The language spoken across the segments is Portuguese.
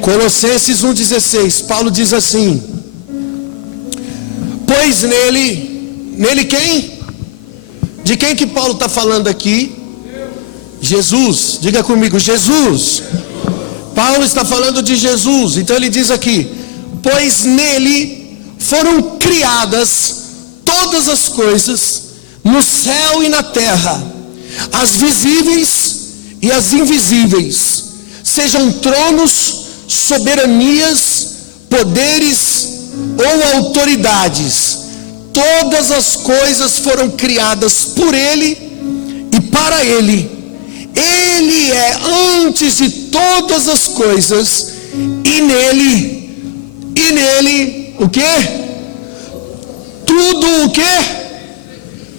Colossenses 1,16, Paulo diz assim: pois nele quem? De quem que Paulo está falando aqui? Jesus. Diga comigo, Jesus. Paulo está falando de Jesus. Então ele diz aqui: pois nele foram criadas todas as coisas, no céu e na terra, as visíveis e as invisíveis, sejam tronos, soberanias, poderes ou autoridades. Todas as coisas foram criadas por Ele e para Ele. Ele é antes de todas as coisas, e nele, o quê? Tudo o quê?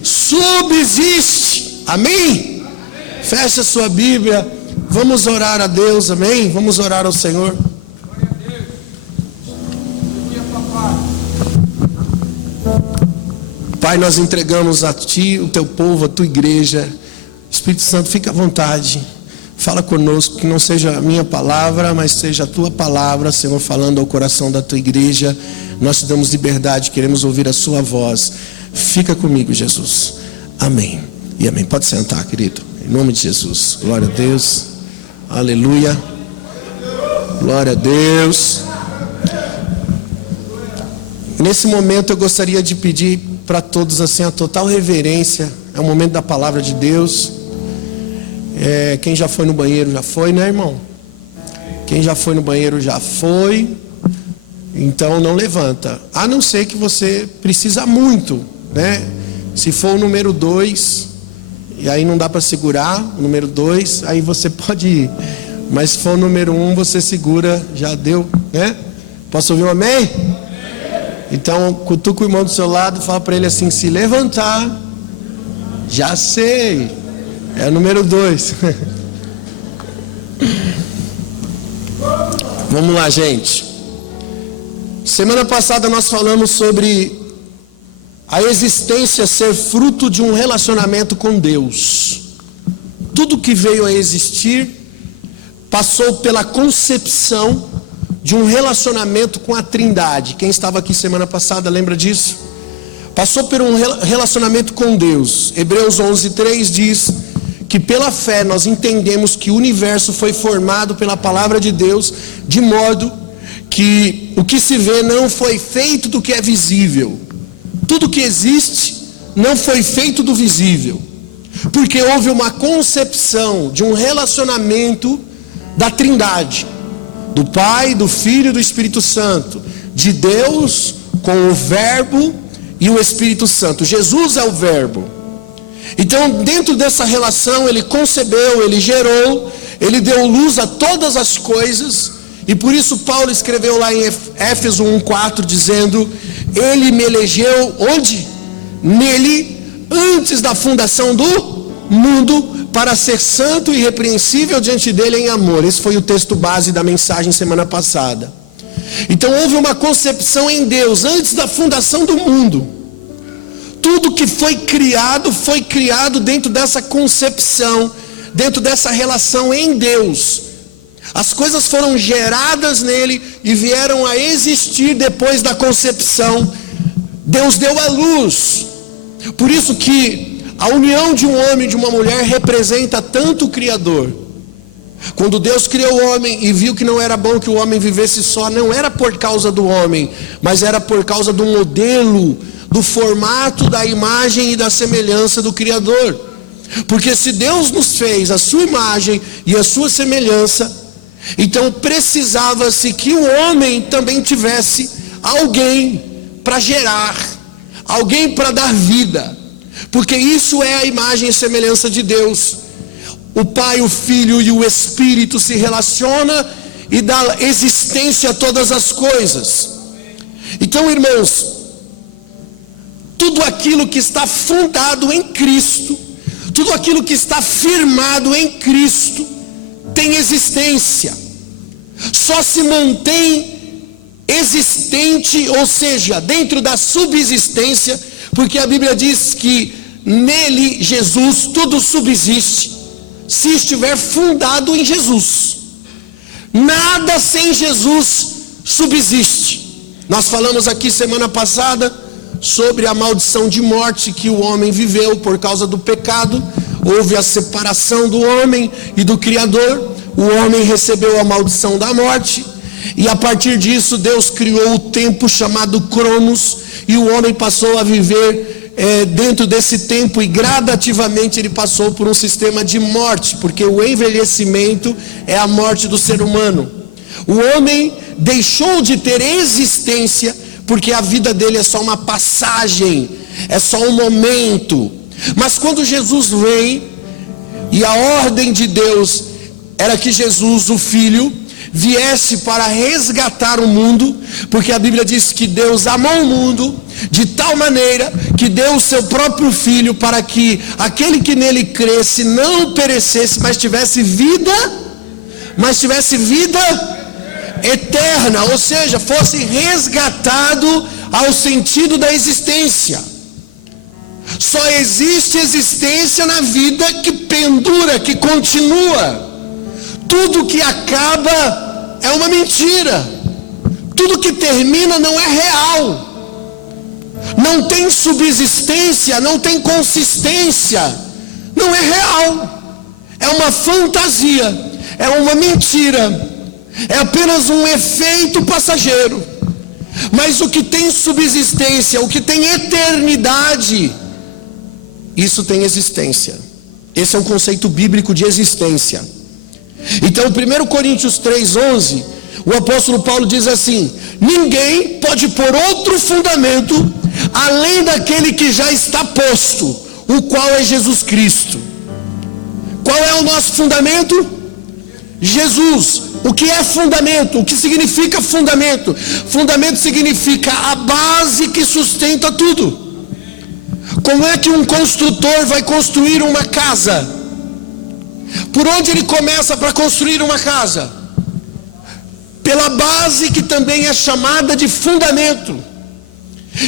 Subsiste. Amém? Fecha sua Bíblia. Vamos orar a Deus, amém? Vamos orar ao Senhor. Pai, nós entregamos a Ti, o Teu povo, a Tua igreja. Espírito Santo, fica à vontade. Fala conosco, que não seja a minha palavra, mas seja a Tua palavra, Senhor, falando ao coração da Tua igreja. Nós te damos liberdade, queremos ouvir a Sua voz. Fica comigo, Jesus. Amém e amém. Pode sentar, querido. Em nome de Jesus. Glória a Deus. Aleluia. Glória a Deus. Nesse momento eu gostaria de pedir para todos assim a total reverência. É o momento da palavra de Deus. Quem já foi no banheiro já foi, né, irmão? Quem já foi no banheiro já foi. Então não levanta. A não ser que você precisa muito, né? Se for o número 2, e aí não dá para segurar o número 2, aí você pode ir. Mas se for o número 1, você segura, já deu, né? Posso ouvir um amém? Então cutuca o irmão do seu lado, fala para ele assim: se levantar, já sei, é o número 2. Vamos lá, gente. Semana passada nós falamos sobre a existência ser fruto de um relacionamento com Deus. Tudo que veio a existir passou pela concepção de um relacionamento com a Trindade. Quem estava aqui semana passada lembra disso? Passou por um relacionamento com Deus. Hebreus 11:3 diz que pela fé nós entendemos que o universo foi formado pela palavra de Deus, de modo que o que se vê não foi feito do que é visível. Tudo que existe não foi feito do visível, porque houve uma concepção de um relacionamento da Trindade, do Pai, do Filho e do Espírito Santo, de Deus com o Verbo e o Espírito Santo. Jesus é o Verbo. Então, dentro dessa relação, Ele concebeu, Ele gerou, Ele deu luz a todas as coisas. E por isso Paulo escreveu lá em Éfeso 1:4 dizendo: Ele me elegeu onde? Nele, antes da fundação do mundo, para ser santo e irrepreensível diante dele em amor. Esse foi o texto base da mensagem semana passada. Então houve uma concepção em Deus antes da fundação do mundo. Tudo que foi criado dentro dessa concepção, dentro dessa relação em Deus. As coisas foram geradas nele e vieram a existir depois da concepção. Deus deu a luz. Por isso que a união de um homem e de uma mulher representa tanto o Criador. Quando Deus criou o homem e viu que não era bom que o homem vivesse só, não era por causa do homem, mas era por causa do modelo, do formato, da imagem e da semelhança do Criador. Porque se Deus nos fez a sua imagem e a sua semelhança, então precisava-se que o homem também tivesse alguém para gerar, alguém para dar vida, porque isso é a imagem e semelhança de Deus. O Pai, o Filho e o Espírito se relacionam e dá existência a todas as coisas. Então, irmãos, tudo aquilo que está fundado em Cristo, tudo aquilo que está firmado em Cristo, tem existência. Só se mantém existente, ou seja, dentro da subsistência, porque a Bíblia diz que nele, Jesus, tudo subsiste, se estiver fundado em Jesus. Nada sem Jesus subsiste. Nós falamos aqui semana passada sobre a maldição de morte que o homem viveu por causa do pecado. Houve a separação do homem e do Criador. O homem recebeu a maldição da morte, e a partir disso Deus criou o tempo chamado Cronos, e o homem passou a viver dentro desse tempo, e gradativamente ele passou por um sistema de morte, porque o envelhecimento é a morte do ser humano. O homem deixou de ter existência, porque a vida dele é só uma passagem, é só um momento. Mas quando Jesus vem, e a ordem de Deus era que Jesus, o Filho, viesse para resgatar o mundo, porque a Bíblia diz que Deus amou o mundo de tal maneira que deu o seu próprio Filho, para que aquele que nele cresce não perecesse, mas tivesse vida eterna, ou seja, fosse resgatado ao sentido da existência. Só existe existência na vida que pendura, que continua. Tudo que acaba é uma mentira. Tudo que termina não é real. Não tem subsistência, não tem consistência. Não é real. É uma fantasia, é uma mentira. É apenas um efeito passageiro. Mas o que tem subsistência, o que tem eternidade, isso tem existência. Esse é o conceito bíblico de existência. Então, 1 Coríntios 3,11, o apóstolo Paulo diz assim: ninguém pode pôr outro fundamento além daquele que já está posto, o qual é Jesus Cristo. Qual é o nosso fundamento? Jesus. O que é fundamento? O que significa fundamento? Fundamento significa a base que sustenta tudo. Como é que um construtor vai construir uma casa? Por onde ele começa para construir uma casa? Pela base, que também é chamada de fundamento.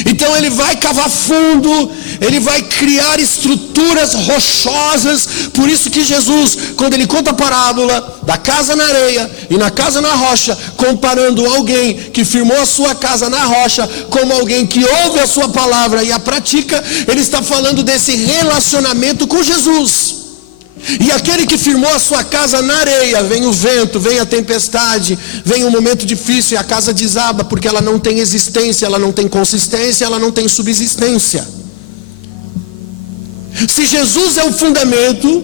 Então ele vai cavar fundo, ele vai criar estruturas rochosas. Por isso que Jesus, quando ele conta a parábola da casa na areia e na casa na rocha, comparando alguém que firmou a sua casa na rocha como alguém que ouve a sua palavra e a pratica, ele está falando desse relacionamento com Jesus. E aquele que firmou a sua casa na areia, vem o vento, vem a tempestade, vem um momento difícil e a casa desaba, porque ela não tem existência, ela não tem consistência, ela não tem subsistência. Se Jesus é o fundamento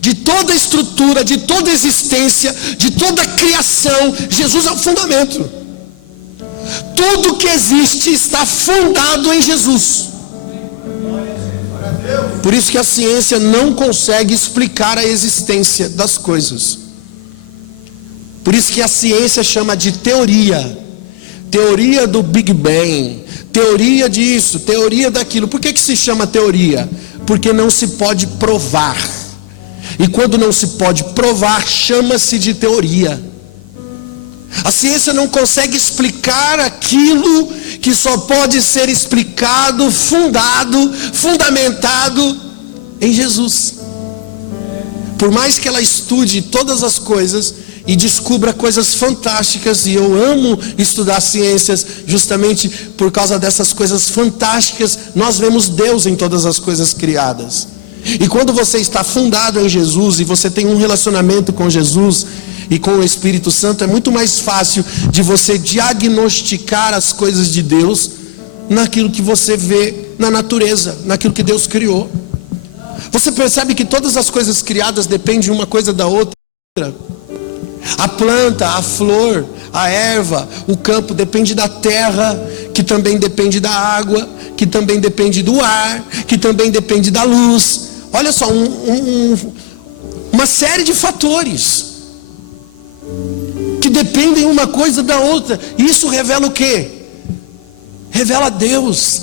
de toda a estrutura, de toda a existência, de toda a criação, Jesus é o fundamento. Tudo que existe está fundado em Jesus. Por isso que a ciência não consegue explicar a existência das coisas. Por isso que a ciência chama de teoria. Teoria do Big Bang, teoria disso, teoria daquilo. Por que se chama teoria? Porque não se pode provar. E quando não se pode provar, chama-se de teoria. A ciência não consegue explicar aquilo que só pode ser explicado, fundamentado em Jesus. Por mais que ela estude todas as coisas e descubra coisas fantásticas, e eu amo estudar ciências justamente por causa dessas coisas fantásticas, nós vemos Deus em todas as coisas criadas. E quando você está fundado em Jesus e você tem um relacionamento com Jesus e com o Espírito Santo, é muito mais fácil de você diagnosticar as coisas de Deus naquilo que você vê na natureza, naquilo que Deus criou. Você percebe que todas as coisas criadas dependem uma coisa da outra. A planta, a flor, a erva, o campo depende da terra, que também depende da água, que também depende do ar, que também depende da luz. Olha só, uma série de fatores que dependem uma coisa da outra. Isso revela o quê? Revela Deus.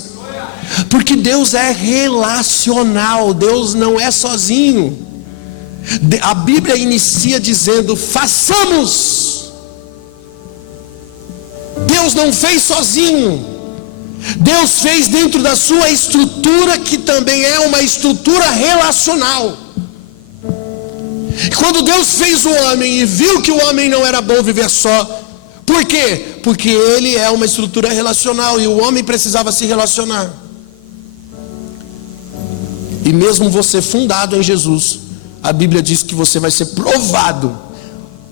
Porque Deus é relacional, Deus não é sozinho. A Bíblia inicia dizendo: façamos. Deus não fez sozinho. Deus fez dentro da sua estrutura, que também é uma estrutura relacional. quando Deus fez o homem e viu que o homem não era bom viver só, por quê? Porque ele é uma estrutura relacional e o homem precisava se relacionar. E mesmo você fundado em Jesus, a Bíblia diz que você vai ser provado.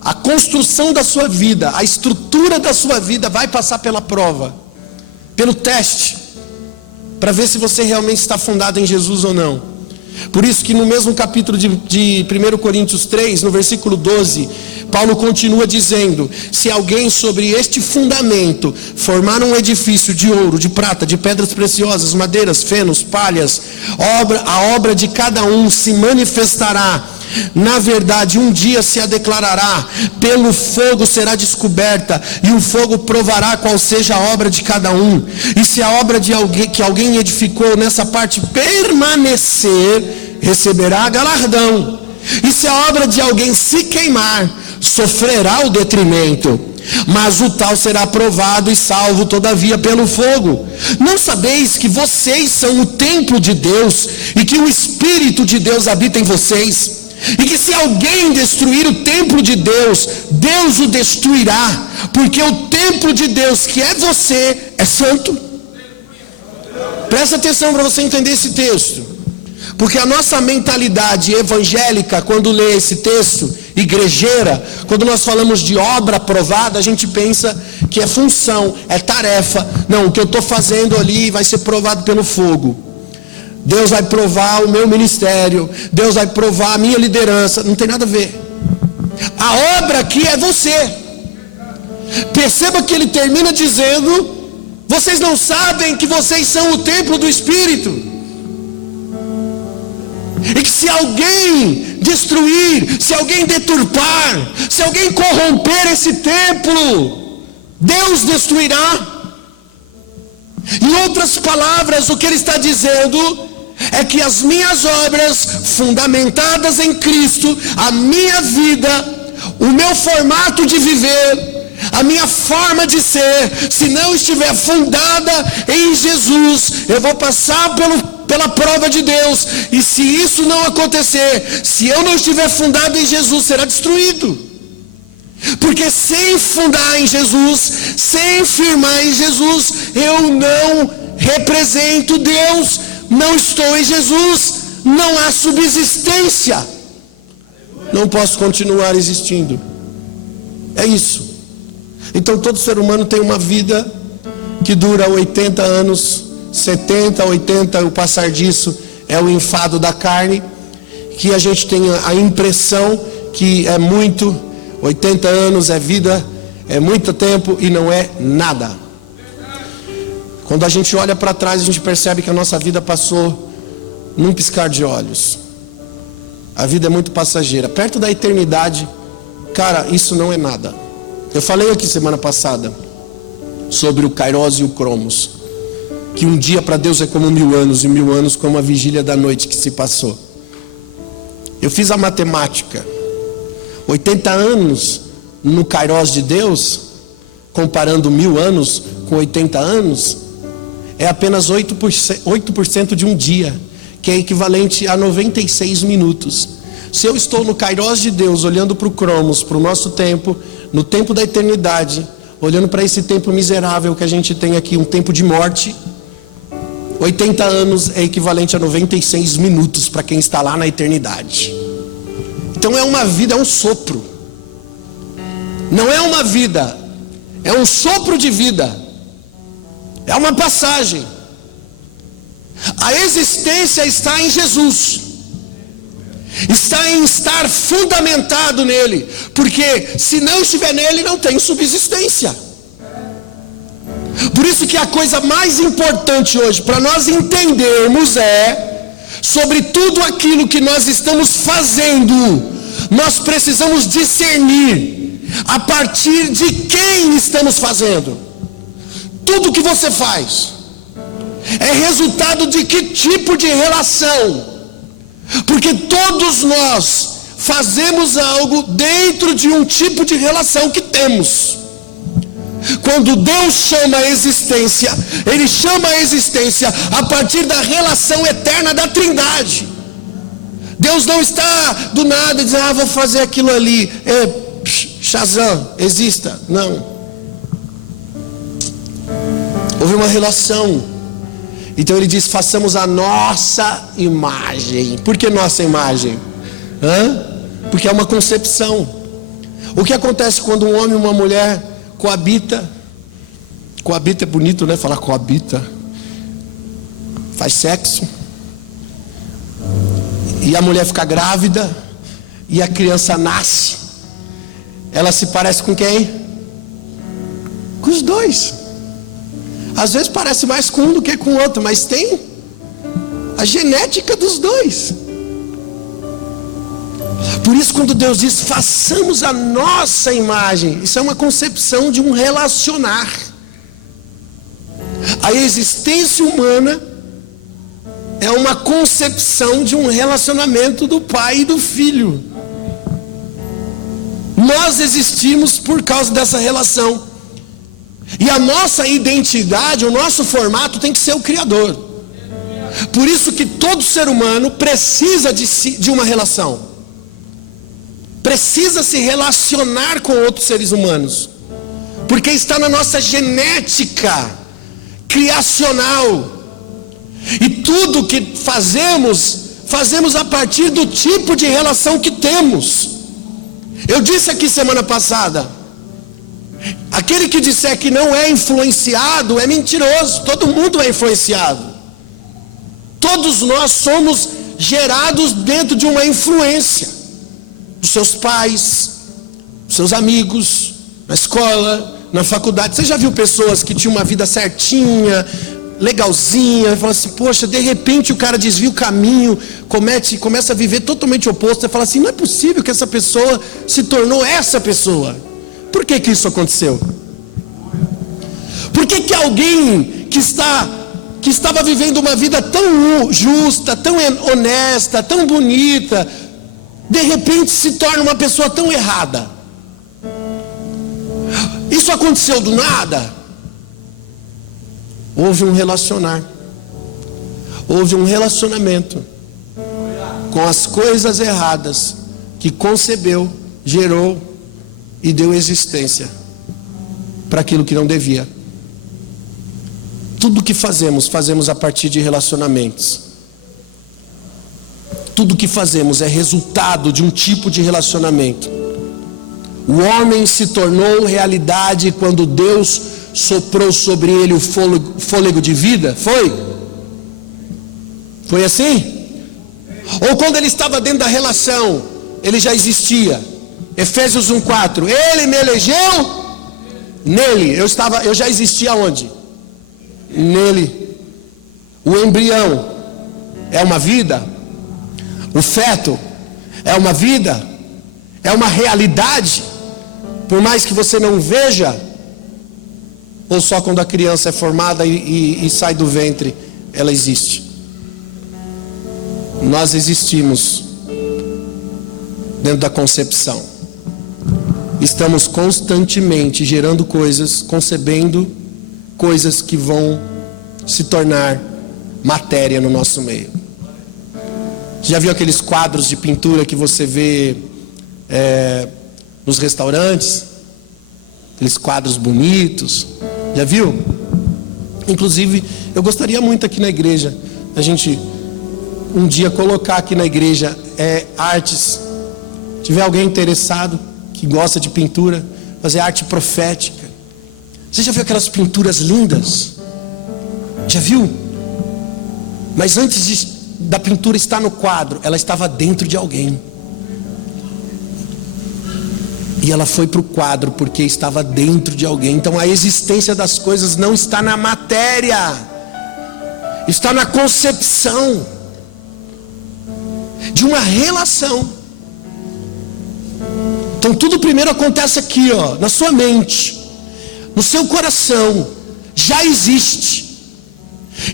A construção da sua vida, a estrutura da sua vida vai passar pela prova, pelo teste, para ver se você realmente está fundado em Jesus ou não. Por isso que no mesmo capítulo de 1 Coríntios 3, no versículo 12, Paulo continua dizendo: se alguém sobre este fundamento formar um edifício de ouro, de prata, de pedras preciosas, madeiras, fenos, palhas, a obra de cada um se manifestará. Na verdade, um dia se a declarará, pelo fogo será descoberta, e o fogo provará qual seja a obra de cada um. E se a obra de alguém que alguém edificou nessa parte permanecer, receberá galardão. E se a obra de alguém se queimar, sofrerá o detrimento. Mas o tal será provado e salvo todavia pelo fogo. Não sabeis que vocês são o templo de Deus, e que o Espírito de Deus habita em vocês? E que se alguém destruir o templo de Deus, Deus o destruirá, porque o templo de Deus, que é você, é santo. Presta atenção para você entender esse texto, porque a nossa mentalidade evangélica, quando lê esse texto, igrejeira, quando nós falamos de obra aprovada, a gente pensa que é função, é tarefa. Não, o que eu estou fazendo ali vai ser provado pelo fogo. Deus vai provar o meu ministério, Deus vai provar a minha liderança. Não tem nada a ver. A obra aqui é você. Perceba que ele termina dizendo: vocês não sabem que vocês são o templo do Espírito, e que se alguém destruir, se alguém deturpar, se alguém corromper esse templo, Deus destruirá. Em outras palavras, o que ele está dizendo é que as minhas obras fundamentadas em Cristo, a minha vida, o meu formato de viver, a minha forma de ser, se não estiver fundada em Jesus, eu vou passar pela prova de Deus. E se isso não acontecer, se eu não estiver fundado em Jesus, será destruído. Porque sem fundar em Jesus, sem firmar em Jesus, eu não represento Deus, não estou em Jesus, não há subsistência, não posso continuar existindo. É isso. Então todo ser humano tem uma vida que dura 80 anos, 70, 80, o passar disso é o enfado da carne, que a gente tem a impressão que é muito. 80 anos é vida, é muito tempo e não é nada. Quando a gente olha para trás, a gente percebe que a nossa vida passou num piscar de olhos. A vida é muito passageira. Perto da eternidade, cara, isso não é nada. Eu falei aqui semana passada sobre o Kairos e o Cromos, que um dia para Deus é como 1000 anos, e 1000 anos como a vigília da noite que se passou. Eu fiz a matemática. 80 anos no Kairos de Deus, comparando 1000 anos com 80 anos, é apenas 8% de um dia, que é equivalente a 96 minutos. Se eu estou no Kairos de Deus, olhando para o Cromos, para o nosso tempo, no tempo da eternidade, olhando para esse tempo miserável que a gente tem aqui, um tempo de morte, 80 anos é equivalente a 96 minutos para quem está lá na eternidade. Então é uma vida, é um sopro. Não é uma vida, é um sopro de vida. É uma passagem. A existência está em Jesus. Está em estar fundamentado nele. Porque se não estiver nele, não tem subsistência. Por isso que a coisa mais importante hoje para nós entendermos é, sobre tudo aquilo que nós estamos fazendo, nós precisamos discernir a partir de quem estamos fazendo. Tudo que você faz é resultado de que tipo de relação? Porque todos nós fazemos algo dentro de um tipo de relação que temos. Quando Deus chama a existência, Ele chama a existência a partir da relação eterna da Trindade. Deus não está do nada dizendo, vou fazer aquilo ali. Shazam, exista. Não. Houve uma relação. Então ele diz, façamos a nossa imagem. Por que nossa imagem? Porque é uma concepção. O que acontece quando um homem e uma mulher coabita? Coabita é bonito, né? Falar coabita. Faz sexo. E a mulher fica grávida. E a criança nasce. Ela se parece com quem? Com os dois. Às vezes parece mais com um do que com o outro, mas tem a genética dos dois. Por isso, quando Deus diz, façamos a nossa imagem, isso é uma concepção de um relacionar. A existência humana é uma concepção de um relacionamento do pai e do filho. Nós existimos por causa dessa relação. E a nossa identidade, o nosso formato tem que ser o Criador. Por isso que todo ser humano precisa de uma relação. Precisa se relacionar com outros seres humanos. Porque está na nossa genética criacional. E tudo que fazemos a partir do tipo de relação que temos. Eu disse aqui semana passada, aquele que disser que não é influenciado é mentiroso. Todo mundo é influenciado. Todos nós somos gerados dentro de uma influência. Dos seus pais, dos seus amigos, na escola, na faculdade. Você já viu pessoas que tinham uma vida certinha, legalzinha, e fala assim, poxa, de repente o cara desvia o caminho, começa a viver totalmente oposto. Você fala assim, não é possível que essa pessoa se tornou essa pessoa. Por que isso aconteceu? Por que alguém que estava vivendo uma vida tão justa, tão honesta, tão bonita, de repente se torna uma pessoa tão errada? Isso aconteceu do nada? Houve um relacionamento com as coisas erradas que concebeu, gerou e deu existência para aquilo que não devia. Tudo que fazemos a partir de relacionamentos. Tudo que fazemos é resultado de um tipo de relacionamento. O homem se tornou realidade quando Deus soprou sobre ele o fôlego de vida. Foi assim? Ou quando ele estava dentro da relação, ele já existia? Efésios 1:4, ele me elegeu nele. Eu já existia onde? Nele. O embrião é uma vida? O feto é uma vida? É uma realidade? Por mais que você não veja? Ou só quando a criança é formada e sai do ventre, ela existe? Nós existimos dentro da concepção. Estamos constantemente gerando coisas, concebendo coisas que vão se tornar matéria no nosso meio. Já viu aqueles quadros de pintura que você vê nos restaurantes? Aqueles quadros bonitos. Já viu? Inclusive, eu gostaria muito aqui na igreja, a gente um dia colocar aqui na igreja artes. Se tiver alguém interessado, que gosta de pintura, fazer arte profética. Você já viu aquelas pinturas lindas? Já viu? Mas antes da pintura estar no quadro, ela estava dentro de alguém. E ela foi para o quadro porque estava dentro de alguém. Então a existência das coisas não está na matéria, está na concepção de uma relação. Então tudo primeiro acontece aqui, na sua mente, no seu coração. Já existe.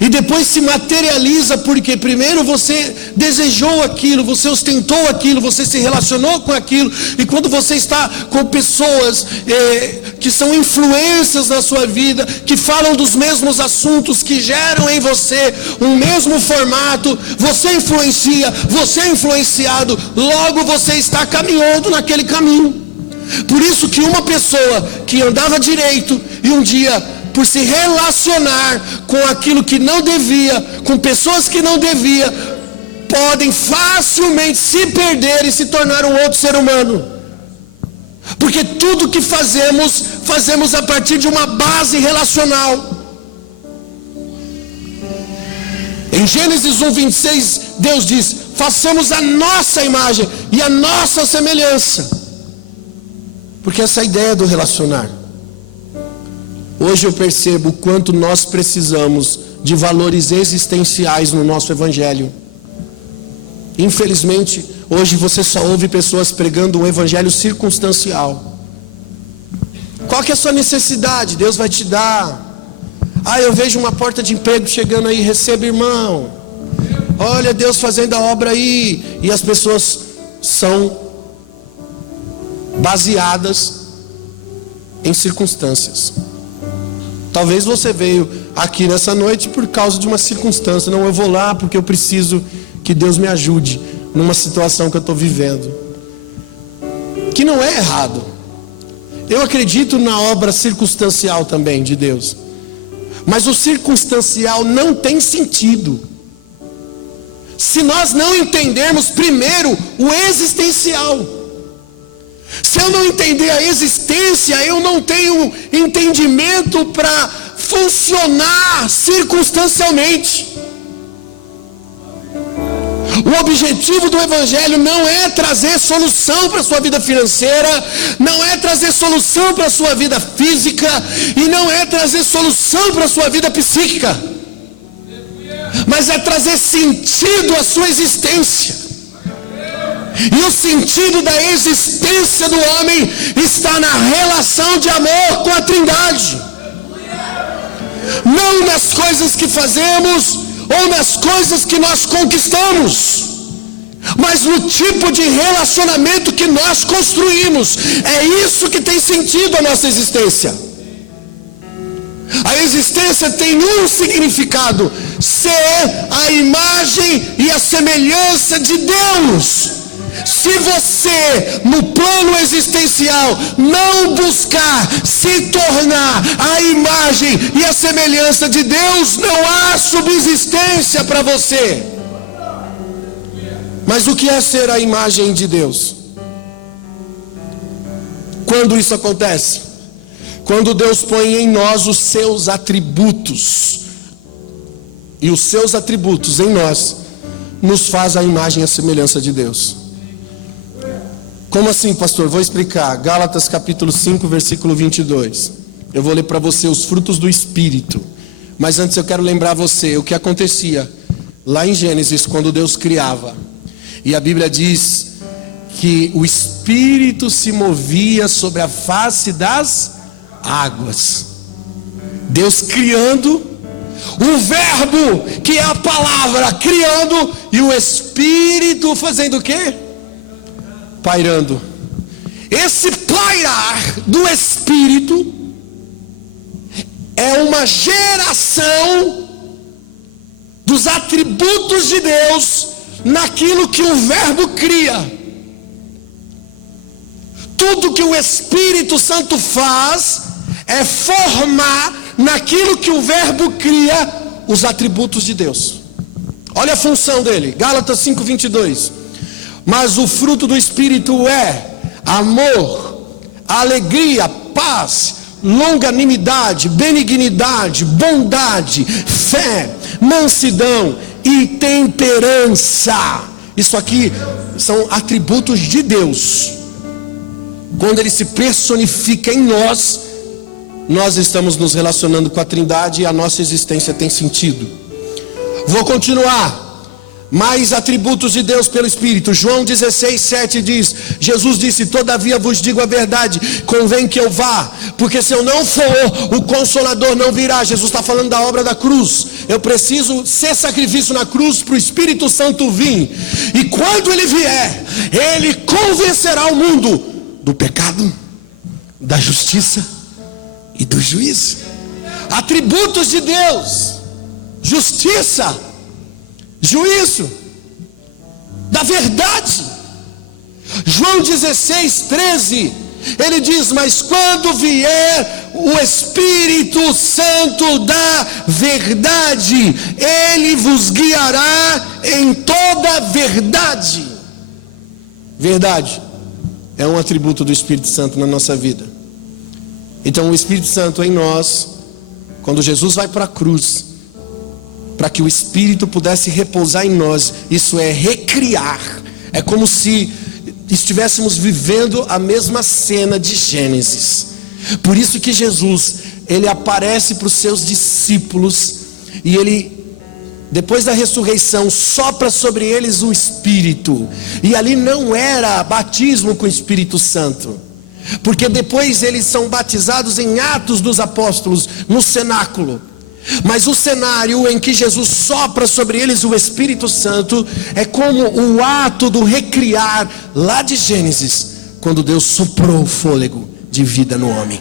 E depois se materializa porque primeiro você desejou aquilo, você ostentou aquilo, você se relacionou com aquilo. E quando você está com pessoas que são influências na sua vida, que falam dos mesmos assuntos, que geram em você um mesmo formato, você influencia, você é influenciado, logo você está caminhando naquele caminho. Por isso que uma pessoa que andava direito e um dia, por se relacionar com aquilo que não devia, com pessoas que não devia, podem facilmente se perder e se tornar um outro ser humano. Porque tudo que fazemos a partir de uma base relacional. Em Gênesis 1:26, Deus diz: façamos a nossa imagem e a nossa semelhança. Porque essa é a ideia do relacionar. Hoje eu percebo o quanto nós precisamos de valores existenciais no nosso evangelho. Infelizmente, hoje você só ouve pessoas pregando um evangelho circunstancial. Qual que é a sua necessidade? Deus vai te dar. Eu vejo uma porta de emprego chegando aí, receba, irmão. Olha Deus fazendo a obra aí. E as pessoas são baseadas em circunstâncias. Talvez você veio aqui nessa noite por causa de uma circunstância. Não, eu vou lá porque eu preciso que Deus me ajude numa situação que eu estou vivendo. Que não é errado. Eu acredito na obra circunstancial também de Deus. Mas o circunstancial não tem sentido se nós não entendermos primeiro o existencial. Se eu não entender a existência, eu não tenho entendimento para funcionar circunstancialmente. O objetivo do evangelho não é trazer solução para a sua vida financeira, não é trazer solução para a sua vida física, e não é trazer solução para a sua vida psíquica, mas é trazer sentido à sua existência. E o sentido da existência do homem está na relação de amor com a Trindade. Não nas coisas que fazemos ou nas coisas que nós conquistamos, mas no tipo de relacionamento que nós construímos. É isso que tem sentido a nossa existência. A existência tem um significado: ser a imagem e a semelhança de Deus. Se você, no plano existencial, não buscar se tornar a imagem e a semelhança de Deus, não há subsistência para você. Mas o que é ser a imagem de Deus? Quando isso acontece? Quando Deus põe em nós os seus atributos. E os seus atributos em nós nos faz a imagem e a semelhança de Deus. Como assim, pastor? Vou explicar. Gálatas capítulo 5, versículo 22. Eu vou ler para você os frutos do Espírito. Mas antes eu quero lembrar você o que acontecia lá em Gênesis, quando Deus criava. E a Bíblia diz que o Espírito se movia sobre a face das águas. Deus criando, o verbo, que é a palavra, criando, e o Espírito fazendo o quê? Pairando. Esse pairar do Espírito é uma geração dos atributos de Deus naquilo que o verbo cria. Tudo que o Espírito Santo faz é formar naquilo que o verbo cria os atributos de Deus. Olha a função dele. Gálatas 5:22. Mas o fruto do Espírito é amor, alegria, paz, longanimidade, benignidade, bondade, fé, mansidão e temperança. Isso aqui são atributos de Deus. Quando Ele se personifica em nós, nós estamos nos relacionando com a Trindade e a nossa existência tem sentido. Vou continuar. mais atributos de Deus pelo Espírito. João 16:7 diz: Jesus disse: todavia vos digo a verdade, convém que eu vá, porque se eu não for, o Consolador não virá. Jesus está falando da obra da cruz. Eu preciso ser sacrifício na cruz para o Espírito Santo vir, e quando ele vier, ele convencerá o mundo do pecado, da justiça e do juízo. Atributos de Deus: justiça, juízo, da verdade. João 16:13, ele diz: mas quando vier o Espírito Santo da verdade, ele vos guiará em toda a verdade. Verdade é um atributo do Espírito Santo na nossa vida. Então o Espírito Santo em nós, quando Jesus vai para a cruz, para que o Espírito pudesse repousar em nós, isso é recriar. É como se estivéssemos vivendo a mesma cena de Gênesis. Por isso que Jesus, ele aparece para os seus discípulos, e ele, depois da ressurreição, sopra sobre eles o Espírito. E ali não era batismo com o Espírito Santo, porque depois eles são batizados em Atos dos Apóstolos, no cenáculo. Mas o cenário em que Jesus sopra sobre eles o Espírito Santo é como o ato do recriar lá de Gênesis, quando Deus soprou o fôlego de vida no homem,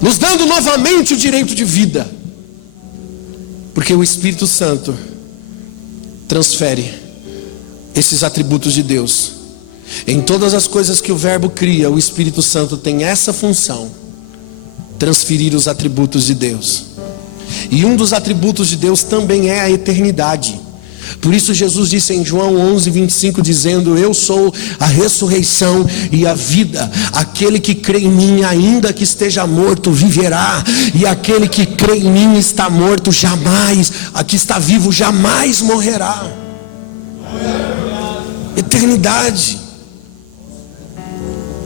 nos dando novamente o direito de vida, porque o Espírito Santo transfere esses atributos de Deus. Em todas as coisas que o Verbo cria, o Espírito Santo tem essa função: transferir os atributos de Deus. E um dos atributos de Deus também é a eternidade. Por isso Jesus disse em João 11:25, dizendo: eu sou a ressurreição e a vida. Aquele que crê em mim, ainda que esteja morto, viverá. E aquele que crê em mim está morto jamais, aqui está vivo, jamais morrerá. Eternidade.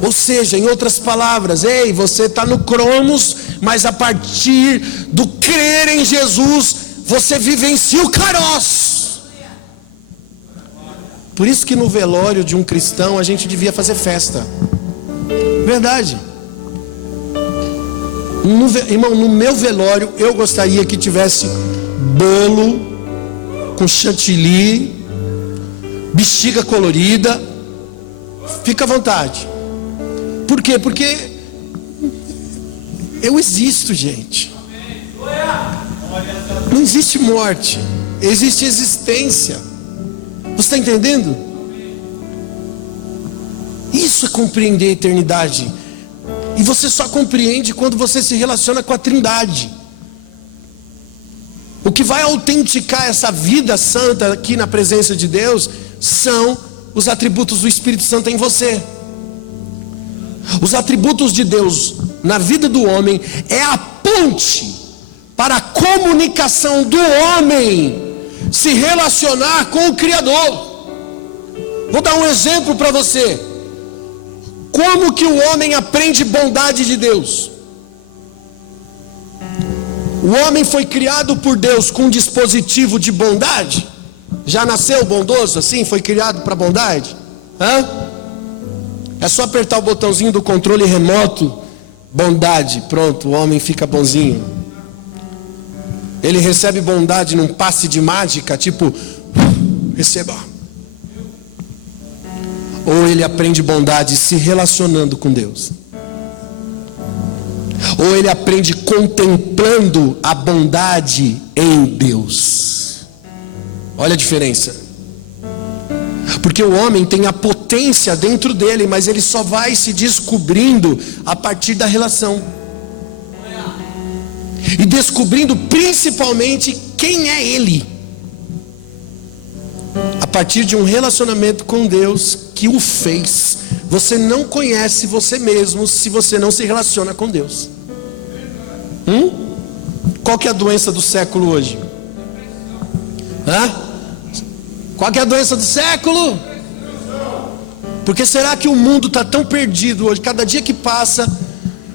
Ou seja, em outras palavras, ei, você está no Cronos, mas a partir do crer em Jesus, você vivencia o Kairos. Por isso que no velório de um cristão a gente devia fazer festa. Verdade. Irmão, no meu velório eu gostaria que tivesse bolo com chantilly, bexiga colorida. Fica à vontade. Por quê? Porque eu existo, gente. Não existe morte, existe existência. Você está entendendo? Isso é compreender a eternidade. E você só compreende quando você se relaciona com a Trindade. O que vai autenticar essa vida santa aqui na presença de Deus são os atributos do Espírito Santo em você. Os atributos de Deus na vida do homem é a ponte para a comunicação do homem se relacionar com o Criador. Vou dar um exemplo para você. Como que o homem aprende bondade de Deus? O homem foi criado por Deus com um dispositivo de bondade? Já nasceu bondoso assim? Foi criado para bondade? É só apertar o botãozinho do controle remoto, bondade, pronto, o homem fica bonzinho. Ele recebe bondade num passe de mágica, tipo, receba. Ou ele aprende bondade se relacionando com Deus. Ou ele aprende contemplando a bondade em Deus. Olha a diferença. Porque o homem tem a potência dentro dele, mas ele só vai se descobrindo a partir da relação. E descobrindo principalmente quem é ele. A partir de um relacionamento com Deus que o fez. Você não conhece você mesmo se você não se relaciona com Deus. Qual que é a doença do século hoje? Qual que é a doença do século? Porque será que o mundo está tão perdido hoje? Cada dia que passa,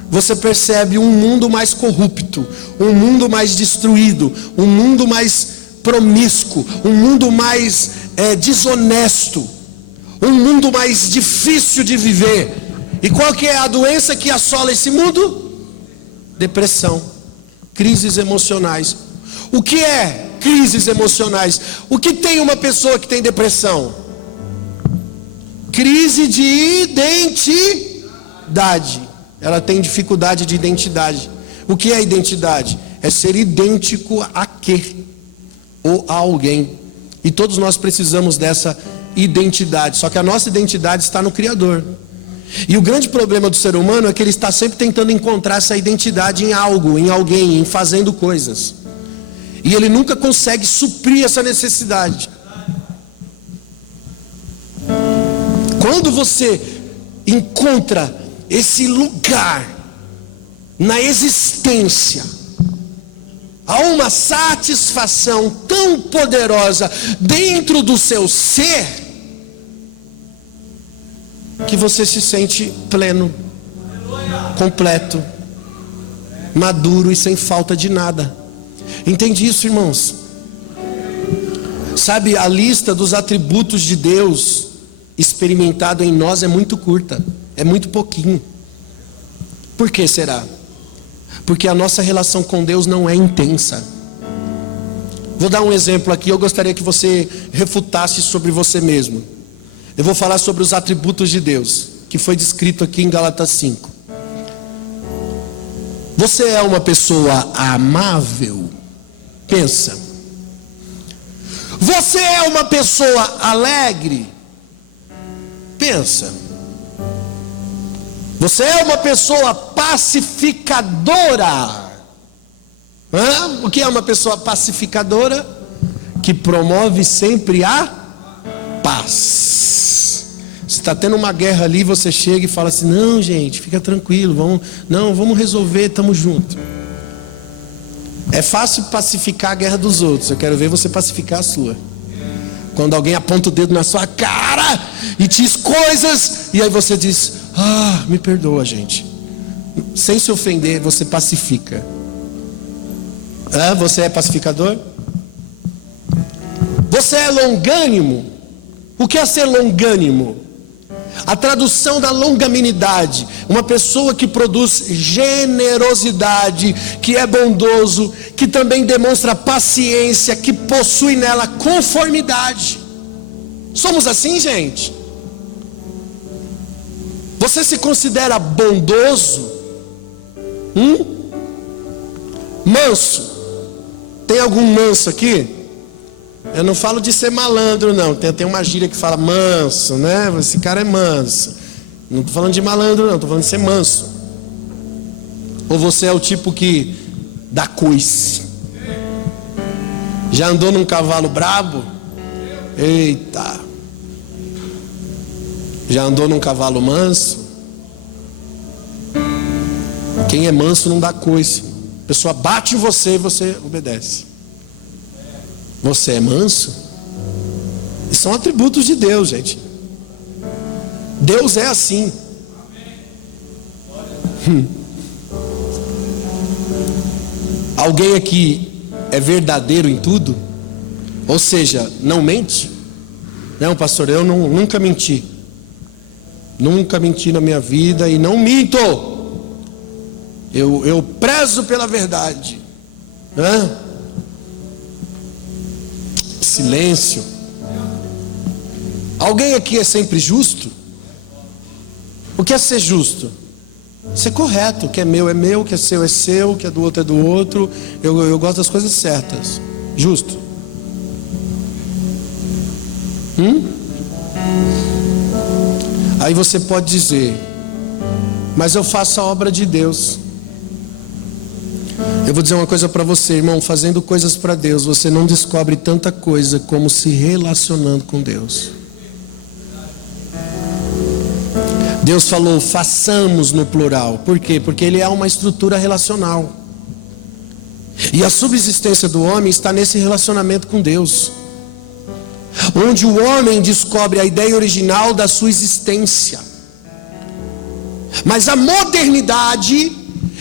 você percebe um mundo mais corrupto, um mundo mais destruído, um mundo mais promíscuo, um mundo mais desonesto, um mundo mais difícil de viver. E qual que é a doença que assola esse mundo? Depressão, crises emocionais. O que é crises emocionais? O que tem uma pessoa que tem depressão? Crise de identidade. Ela tem dificuldade de identidade. O que é identidade? É ser idêntico a quê? Ou a alguém. E todos nós precisamos dessa identidade. Só que a nossa identidade está no Criador. E o grande problema do ser humano é que ele está sempre tentando encontrar essa identidade em algo, em alguém, em fazendo coisas. E ele nunca consegue suprir essa necessidade. Quando você encontra esse lugar na existência, há uma satisfação tão poderosa dentro do seu ser, que você se sente pleno, completo, maduro e sem falta de nada. Entende isso, irmãos? Sabe, a lista dos atributos de Deus experimentado em nós é muito curta, é muito pouquinho. Por que será? Porque a nossa relação com Deus não é intensa. Vou dar um exemplo aqui, eu gostaria que você refutasse sobre você mesmo. Eu vou falar sobre os atributos de Deus, que foi descrito aqui em Gálatas 5. Você é uma pessoa amável? Pensa. Você é uma pessoa alegre? Pensa. Você é uma pessoa pacificadora? O que é uma pessoa pacificadora? Que promove sempre a paz. Se está tendo uma guerra ali, você chega e fala assim: não, gente, fica tranquilo, vamos resolver, estamos juntos. É fácil pacificar a guerra dos outros, eu quero ver você pacificar a sua. Quando alguém aponta o dedo na sua cara e diz coisas, e aí você diz: me perdoa, gente. Sem se ofender, você pacifica. Você é pacificador? Você é longânimo? O que é ser longânimo? A tradução da longanimidade, uma pessoa que produz generosidade, que é bondoso, que também demonstra paciência, que possui nela conformidade. Somos assim, gente? Você se considera bondoso? Manso? Tem algum manso aqui? Eu não falo de ser malandro, não. Tem uma gíria que fala manso, né? Esse cara é manso. Não estou falando de malandro, não. Estou falando de ser manso. Ou você é o tipo que dá coice? Já andou num cavalo brabo? Eita! Já andou num cavalo manso? Quem é manso não dá coice. A pessoa bate em você e você obedece. Você é manso? E são atributos de Deus, gente. Deus é assim. Alguém aqui é verdadeiro em tudo? Ou seja, não mente? Não, pastor, eu nunca menti. Nunca menti na minha vida e não minto. Eu prezo pela verdade. Silêncio. Alguém aqui é sempre justo? O que é ser justo? Ser correto. O que é meu, o que é seu, o que é do outro é do outro. Eu gosto das coisas certas. Justo. Aí você pode dizer: mas eu faço a obra de Deus. Eu vou dizer uma coisa para você, irmão: fazendo coisas para Deus, você não descobre tanta coisa como se relacionando com Deus. Deus falou: façamos no plural. Por quê? Porque Ele é uma estrutura relacional. E a subsistência do homem está nesse relacionamento com Deus, onde o homem descobre a ideia original da sua existência. Mas a modernidade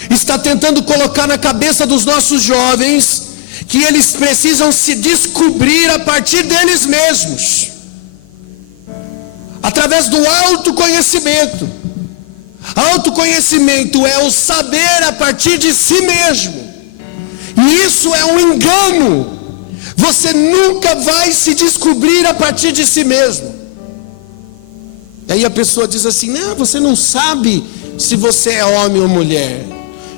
está tentando colocar na cabeça dos nossos jovens que eles precisam se descobrir a partir deles mesmos, através do autoconhecimento. Autoconhecimento é o saber a partir de si mesmo, e isso é um engano. Você nunca vai se descobrir a partir de si mesmo. E aí a pessoa diz assim: não, você não sabe se você é homem ou mulher,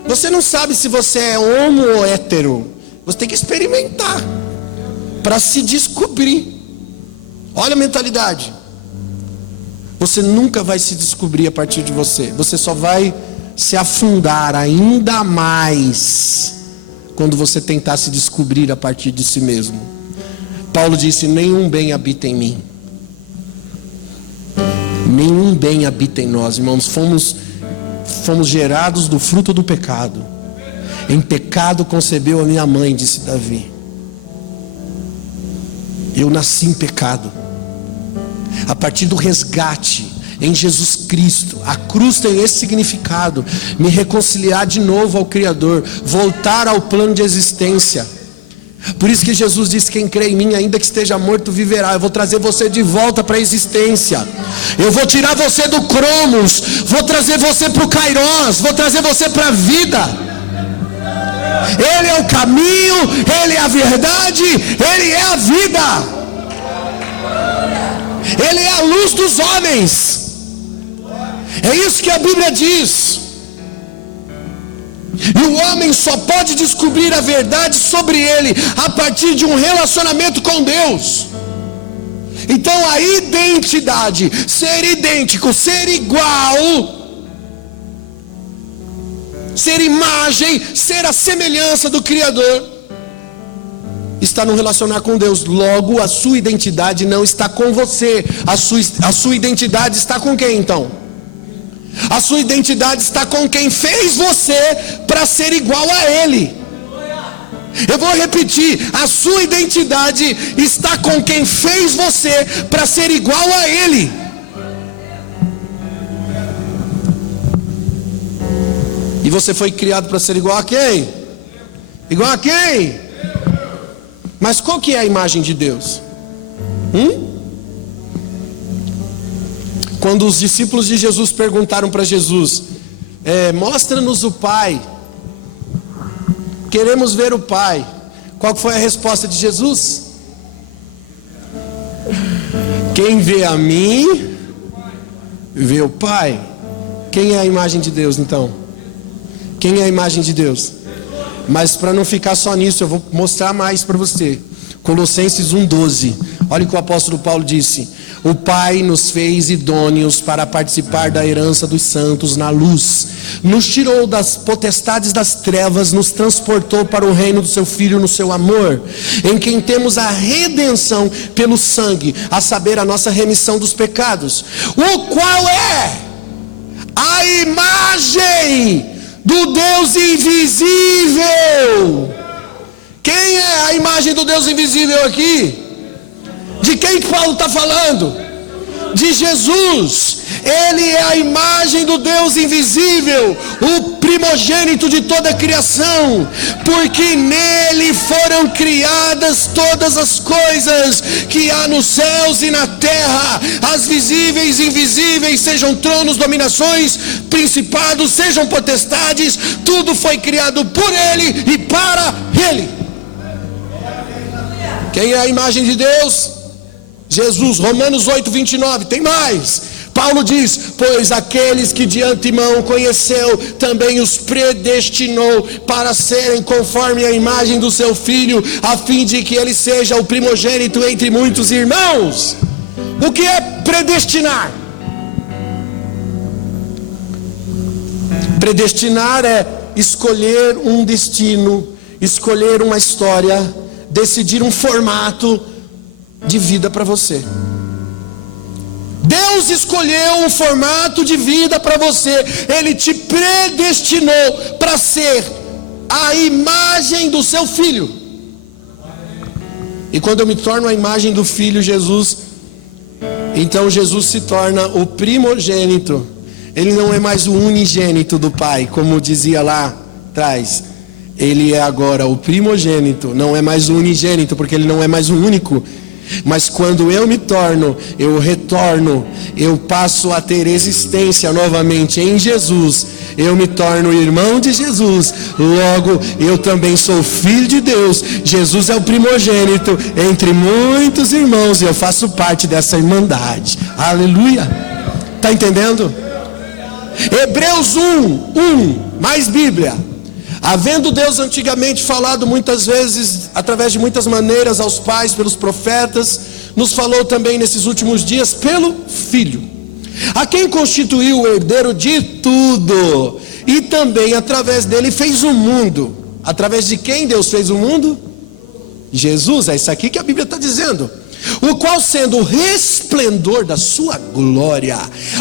você não sabe se você é homo ou hétero. Você tem que experimentar para se descobrir. Olha a mentalidade. Você nunca vai se descobrir a partir de você. Você só vai se afundar ainda mais quando você tentar se descobrir a partir de si mesmo. Paulo disse: nenhum bem habita em mim. Nenhum bem habita em nós, irmãos. Fomos gerados do fruto do pecado. Em pecado concebeu a minha mãe, disse Davi. Eu nasci em pecado. A partir do resgate em Jesus Cristo, a cruz tem esse significado: me reconciliar de novo ao Criador, voltar ao plano de existência. Por isso que Jesus disse: quem crê em mim, ainda que esteja morto, viverá. Eu vou trazer você de volta para a existência. Eu vou tirar você do cromos, vou trazer você para o Kairos, vou trazer você para a vida. Ele é o caminho, Ele é a verdade, Ele é a vida. Ele é a luz dos homens. É isso que a Bíblia diz. E o homem só pode descobrir a verdade sobre ele a partir de um relacionamento com Deus. Então a identidade, ser idêntico, ser igual, ser imagem, ser a semelhança do Criador, está no relacionar com Deus. Logo, a sua identidade não está com você. A sua identidade está com quem então? A sua identidade está com quem fez você para ser igual a Ele. Eu vou repetir: a sua identidade está com quem fez você para ser igual a Ele. E você foi criado para ser igual a quem? Igual a quem? Mas qual que é a imagem de Deus? Quando os discípulos de Jesus perguntaram para Jesus: mostra-nos o Pai, queremos ver o Pai. Qual foi a resposta de Jesus? Quem vê a mim, vê o Pai. Quem é a imagem de Deus então? Quem é a imagem de Deus? Mas para não ficar só nisso, eu vou mostrar mais para você. Colossenses 1:12. Olha o que o apóstolo Paulo disse: o Pai nos fez idôneos para participar da herança dos santos na luz. Nos tirou das potestades das trevas, nos transportou para o reino do seu Filho no seu amor, em quem temos a redenção pelo sangue, a saber, a nossa remissão dos pecados, o qual é a imagem do Deus invisível. Quem é a imagem do Deus invisível aqui? De quem que Paulo está falando? De Jesus. Ele é a imagem do Deus invisível, o primogênito de toda a criação, porque nele foram criadas todas as coisas que há nos céus e na terra, as visíveis e invisíveis, sejam tronos, dominações, principados, sejam potestades, tudo foi criado por ele e para ele. Quem é a imagem de Deus? Jesus. Romanos 8:29, tem mais. Paulo diz: pois aqueles que de antemão conheceu, também os predestinou para serem conforme a imagem do seu Filho, a fim de que ele seja o primogênito entre muitos irmãos. O que é predestinar? Predestinar é escolher um destino, escolher uma história, decidir um formato de vida para você. Deus escolheu um formato de vida para você. Ele te predestinou para ser a imagem do seu Filho. E quando eu me torno a imagem do Filho Jesus, então Jesus se torna o primogênito. Ele não é mais o unigênito do Pai, como dizia lá atrás. Ele é agora o primogênito, não é mais o unigênito, porque ele não é mais o único. Mas quando eu me torno, eu retorno, eu passo a ter existência novamente em Jesus, eu me torno irmão de Jesus, logo eu também sou filho de Deus. Jesus é o primogênito entre muitos irmãos e eu faço parte dessa irmandade. Aleluia! Está entendendo? Hebreus 1, mais Bíblia. Havendo Deus antigamente falado muitas vezes, através de muitas maneiras aos pais, pelos profetas, nos falou também nesses últimos dias pelo Filho, a quem constituiu o herdeiro de tudo, e também através dele fez o mundo. Através de quem Deus fez o mundo? Jesus, é isso aqui que a Bíblia está dizendo. O qual, sendo o resplendor da sua glória,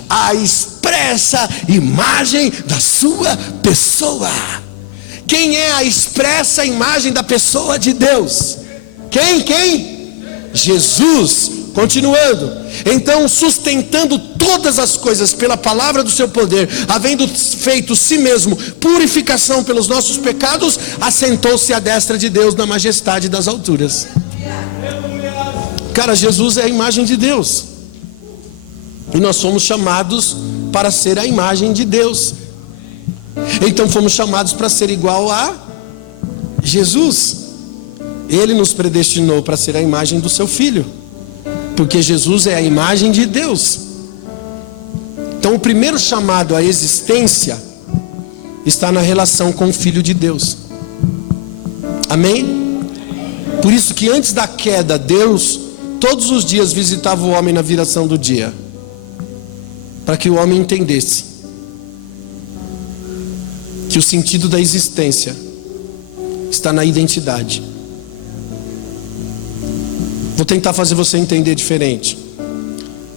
a expressa imagem da sua pessoa. Quem é a expressa imagem da pessoa de Deus? Quem? Jesus. Continuando. Então, sustentando todas as coisas pela palavra do seu poder, havendo feito si mesmo purificação pelos nossos pecados, assentou-se à destra de Deus na majestade das alturas. Cara, Jesus é a imagem de Deus. E nós somos chamados para ser a imagem de Deus. Então fomos chamados para ser igual a Jesus. Ele nos predestinou para ser a imagem do seu Filho, porque Jesus é a imagem de Deus. Então o primeiro chamado à existência está na relação com o Filho de Deus. Amém? Por isso que antes da queda, Deus todos os dias visitava o homem na viração do dia, para que o homem entendesse que o sentido da existência está na identidade. Vou tentar fazer você entender diferente.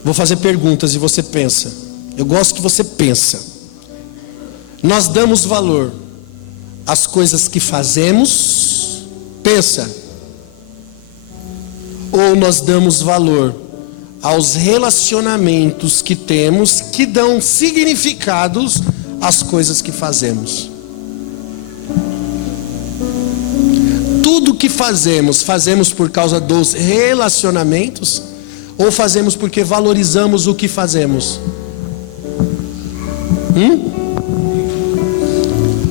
Vou fazer perguntas e você pensa. Eu gosto que você pensa. Nós damos valor às coisas que fazemos. Pensa. Ou nós damos valor aos relacionamentos que temos, que dão significados as coisas que fazemos. Tudo que fazemos por causa dos relacionamentos, ou fazemos porque valorizamos o que fazemos?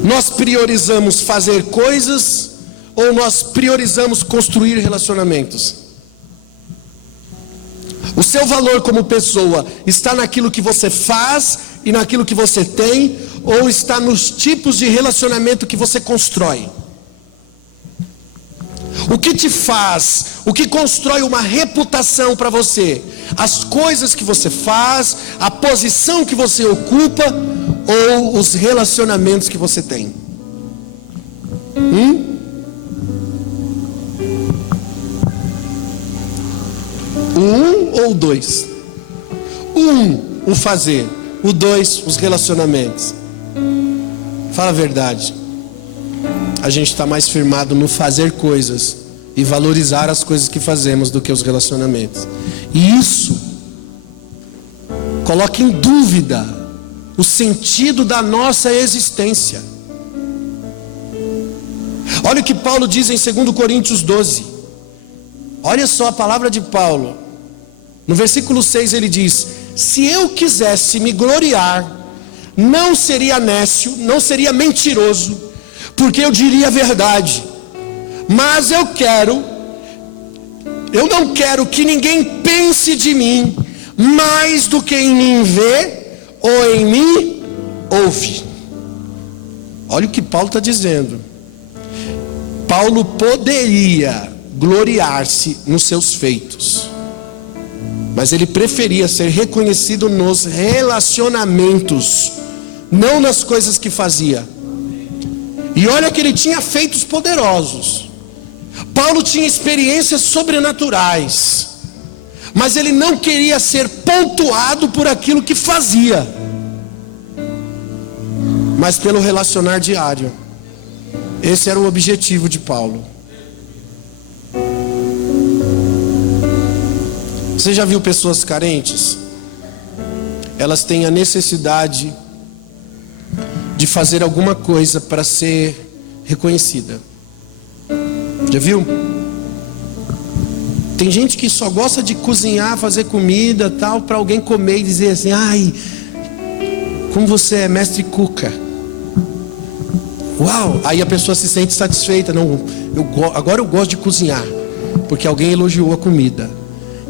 Nós priorizamos fazer coisas, ou nós priorizamos construir relacionamentos? O seu valor como pessoa está naquilo que você faz e naquilo que você tem, ou está nos tipos de relacionamento que você constrói? O que te faz, o que constrói uma reputação para você? As coisas que você faz, a posição que você ocupa, ou os relacionamentos que você tem? Ou dois? O fazer. O dois, os relacionamentos. Fala a verdade. A gente está mais firmado no fazer coisas e valorizar as coisas que fazemos do que os relacionamentos. E isso coloca em dúvida o sentido da nossa existência. Olha o que Paulo diz em 2 Coríntios 12. Olha só a palavra de Paulo. No versículo 6 ele diz: se eu quisesse me gloriar, não seria nécio, não seria mentiroso, porque eu diria a verdade. Mas eu não quero que ninguém pense de mim mais do que em mim vê ou em mim ouve. Olha o que Paulo está dizendo. Paulo poderia gloriar-se nos seus feitos, mas ele preferia ser reconhecido nos relacionamentos, não nas coisas que fazia. E olha que ele tinha feitos poderosos. Paulo tinha experiências sobrenaturais, mas ele não queria ser pontuado por aquilo que fazia, mas pelo relacionar diário. Esse era o objetivo de Paulo. Você já viu pessoas carentes? Elas têm a necessidade de fazer alguma coisa para ser reconhecida. Já viu? Tem gente que só gosta de cozinhar, fazer comida, tal, para alguém comer e dizer assim: ai, como você é mestre cuca. Uau! Aí a pessoa se sente satisfeita. Não, agora eu gosto de cozinhar, porque alguém elogiou a comida.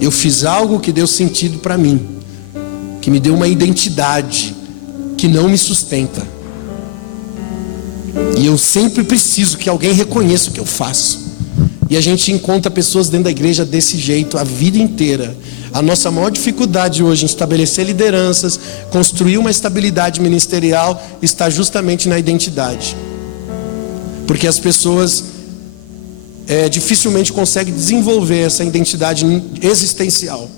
Eu fiz algo que deu sentido para mim, que me deu uma identidade que não me sustenta. E eu sempre preciso que alguém reconheça o que eu faço. E a gente encontra pessoas dentro da igreja desse jeito a vida inteira. A nossa maior dificuldade hoje em estabelecer lideranças, construir uma estabilidade ministerial, está justamente na identidade. Porque as pessoas dificilmente conseguem desenvolver essa identidade existencial.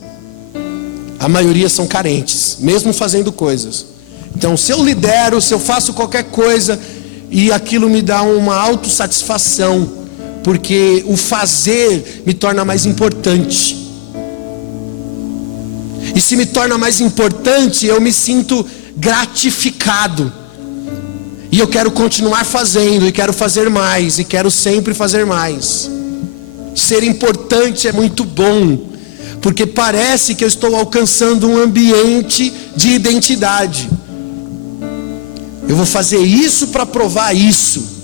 A maioria são carentes, mesmo fazendo coisas. Então, se eu lidero, se eu faço qualquer coisa, e aquilo me dá uma autossatisfação, porque o fazer me torna mais importante. E se me torna mais importante, eu me sinto gratificado. E eu quero continuar fazendo, e quero fazer mais, e quero sempre fazer mais. Ser importante é muito bom, porque parece que eu estou alcançando um ambiente de identidade. Eu vou fazer isso para provar isso.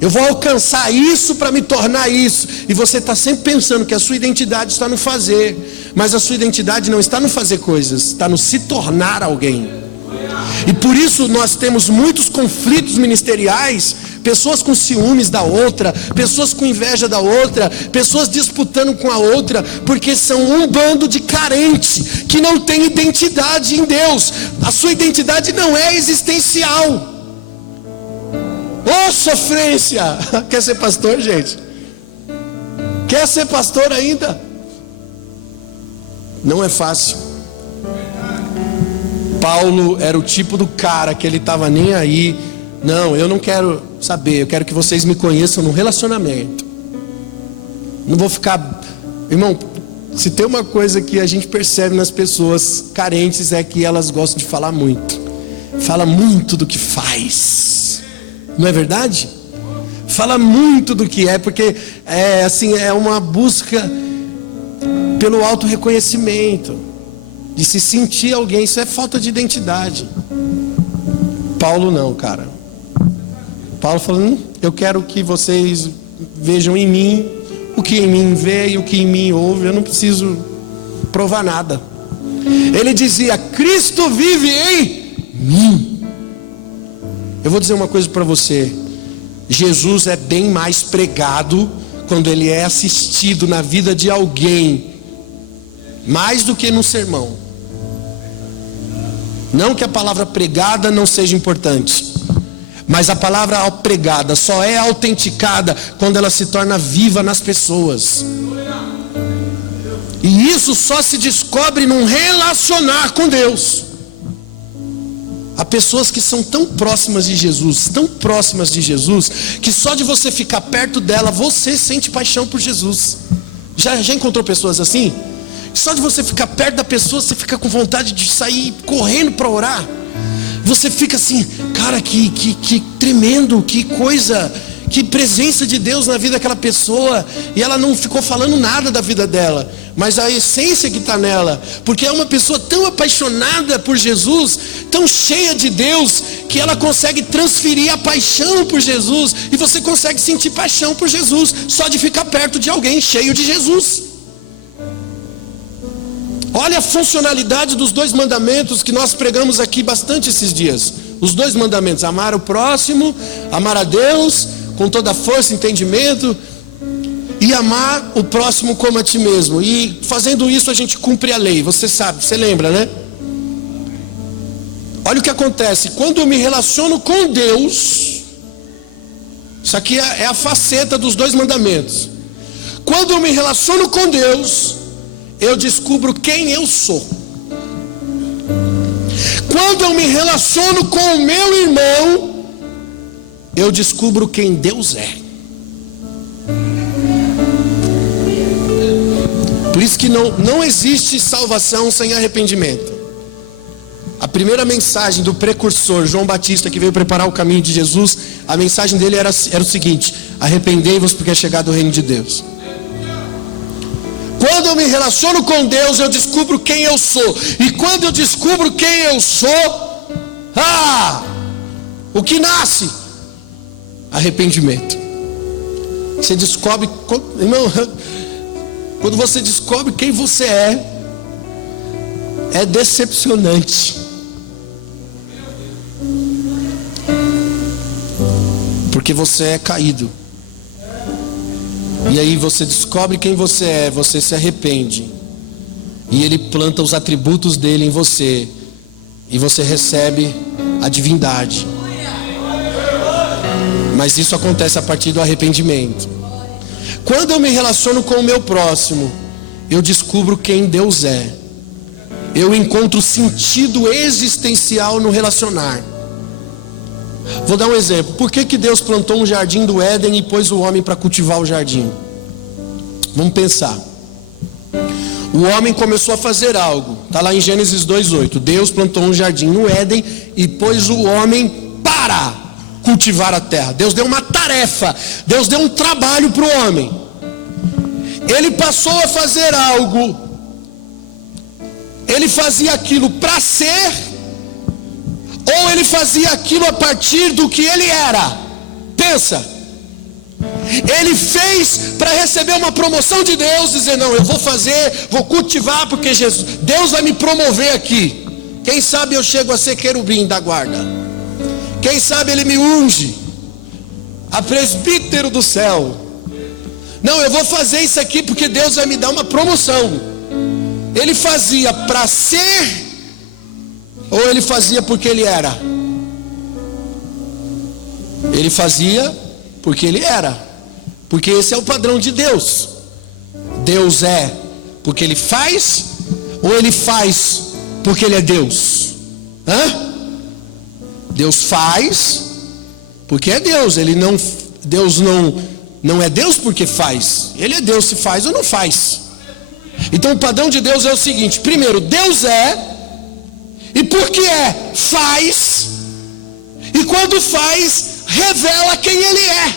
Eu vou alcançar isso para me tornar isso. E você está sempre pensando que a sua identidade está no fazer. Mas a sua identidade não está no fazer coisas, está no se tornar alguém. E por isso nós temos muitos conflitos ministeriais. Pessoas com ciúmes da outra, pessoas com inveja da outra, pessoas disputando com a outra, porque são um bando de carente, que não tem identidade em Deus. A sua identidade não é existencial. Ô sofrência! Quer ser pastor, gente? Quer ser pastor ainda? Não é fácil. Paulo era o tipo do cara que ele estava nem aí. Não, eu não quero saber, eu quero que vocês me conheçam no relacionamento. Não vou ficar... Irmão, se tem uma coisa que a gente percebe nas pessoas carentes, é que elas gostam de falar muito. Fala muito do que faz. Não é verdade? Fala muito do que é, porque é uma busca pelo auto-reconhecimento, de se sentir alguém. Isso é falta de identidade. Paulo não, cara. Paulo falou: eu quero que vocês vejam em mim o que em mim vê e o que em mim ouve. Eu não preciso provar nada. Ele dizia: Cristo vive em mim. Eu vou dizer uma coisa para você: Jesus é bem mais pregado quando ele é assistido na vida de alguém, mais do que no sermão. Não que a palavra pregada não seja importante, mas a palavra pregada só é autenticada quando ela se torna viva nas pessoas. E isso só se descobre num relacionar com Deus. Há pessoas que são tão próximas de Jesus, que só de você ficar perto dela, você sente paixão por Jesus. Já encontrou pessoas assim? Só de você ficar perto da pessoa, você fica com vontade de sair correndo para orar. Você fica assim: cara, que tremendo, que coisa, que presença de Deus na vida daquela pessoa. E ela não ficou falando nada da vida dela, mas a essência que está nela, porque é uma pessoa tão apaixonada por Jesus, tão cheia de Deus, que ela consegue transferir a paixão por Jesus. E você consegue sentir paixão por Jesus só de ficar perto de alguém cheio de Jesus. Olha a funcionalidade dos 2 mandamentos que nós pregamos aqui bastante esses dias. Os 2 mandamentos: amar o próximo, amar a Deus com toda a força e entendimento, e amar o próximo como a ti mesmo. E fazendo isso a gente cumpre a lei. Você sabe, você lembra, né? Olha o que acontece quando eu me relaciono com Deus. Isso aqui é a faceta dos 2 mandamentos. Quando eu me relaciono com Deus, eu descubro quem eu sou. Quando eu me relaciono com o meu irmão, eu descubro quem Deus é. Por isso que não existe salvação sem arrependimento. A primeira mensagem do precursor, João Batista, que veio preparar o caminho de Jesus, a mensagem dele era o seguinte: arrependei-vos porque é chegado o reino de Deus. Quando eu me relaciono com Deus, eu descubro quem eu sou. E quando eu descubro quem eu sou, o que nasce? Arrependimento. Você descobre, irmão, quando você descobre quem você é decepcionante. Porque você é caído. E aí você descobre quem você é, você se arrepende. E Ele planta os atributos dele em você. E você recebe a divindade. Mas isso acontece a partir do arrependimento. Quando eu me relaciono com o meu próximo, eu descubro quem Deus é. Eu encontro sentido existencial no relacionar. Vou dar um exemplo. Por que Deus plantou um jardim do Éden e pôs o homem para cultivar o jardim? Vamos pensar. O homem começou a fazer algo. Está lá em Gênesis 2:8. Deus plantou um jardim no Éden e pôs o homem para cultivar a terra. Deus deu uma tarefa. Deus deu um trabalho para o homem. Ele passou a fazer algo. Ele fazia aquilo para ser, ou ele fazia aquilo a partir do que ele era? Pensa. Ele fez para receber uma promoção de Deus, dizer: não, eu vou fazer, vou cultivar, porque Deus vai me promover aqui. Quem sabe eu chego a ser querubim da guarda. Quem sabe Ele me unge a presbítero do céu. Não, eu vou fazer isso aqui porque Deus vai me dar uma promoção. Ele fazia para ser, ou ele fazia porque ele era? Ele fazia porque ele era. Porque esse é o padrão de Deus. Deus é porque Ele faz, ou Ele faz porque Ele é Deus? Deus faz porque é Deus. Deus não é Deus porque faz. Ele é Deus se faz ou não faz. Então o padrão de Deus é o seguinte: primeiro, Deus é, e porque faz, e quando faz, revela quem Ele é.